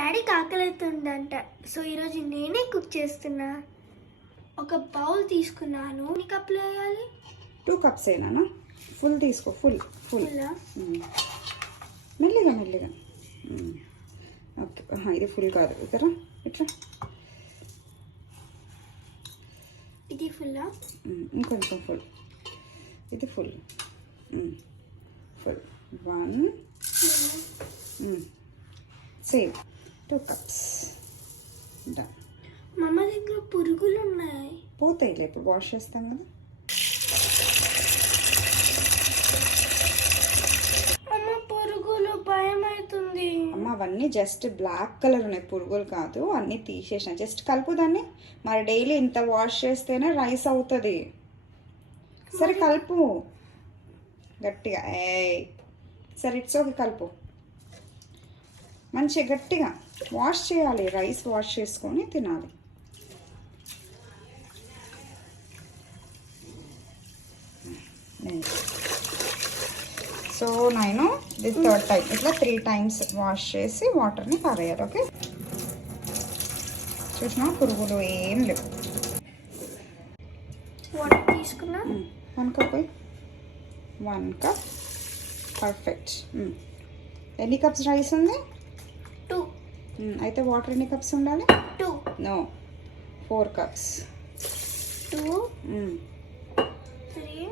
డాడీకి ఆకలి అవుతుందంట, సో ఈరోజు నేనే కుక్ చేస్తున్నా. ఒక బౌల్ తీసుకున్నాను. ఎన్ని కప్పులు వేయాలి? 2 cups ఏనా? ఫుల్ తీసుకో. ఫుల్ మెల్లిగా ఓకే. ఇది ఫుల్ కాదు, ఇతరా ఇట్లా. ఇది ఫుల్లా? ఇంకొంచెం ఫుల్. ఇది ఫుల్. 1 same 2 cups. డన్. మా అమ్మ దగ్గర పురుగులు ఉన్నాయి. పోతాయిలే, ఇప్పుడు వాష్ చేస్తాం కదా. అమ్మ పురుగులు, భయం అవుతుంది. అమ్మ అవన్నీ జస్ట్ బ్లాక్ కలర్ ఉన్నాయి, పురుగులు కాదు. అన్నీ తీసేసిన. జస్ట్ కలుపు దాన్ని. మరి డైలీ ఇంత వాష్ చేస్తేనే రైస్ అవుతుంది. సరే కలుపు గట్టిగా. సరే ఇట్స్ ఓకే, కలుపు మంచిగా గట్టిగా. వాష్ చేయాలి, రైస్ వాష్ చేసుకొని తినాలి. సో నేను ఇది 3rd టైం, ఇట్లా 3 times వాష్ చేసి వాటర్ని పారేయాలి. ఓకే, చూసినా పురుగులు ఏం లేవు. వాటర్ తీసుకున్నా. 1 cup. 1 cup. పర్ఫెక్ట్. ఎన్ని కప్స్ రైస్ ఉంది? 2. అయితే వాటర్ ఎన్ని కప్స్ ఉండాలి? 2. No, 4 cups. 2 3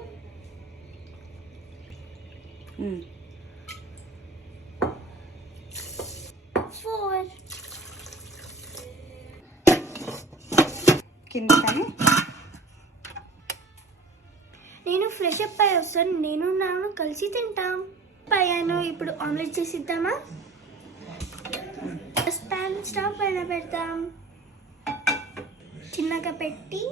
4. కింద కానీ నేను ఫ్రెష్ అప్ అయ్యి వస్తాను. నేను నాన్న కలిసి తింటాం. అయ్యాను. ఇప్పుడు ఆమ్లెట్ చేసిద్దామా? స్టావ్ పైన పెడతాం. చిన్నగా పెట్టి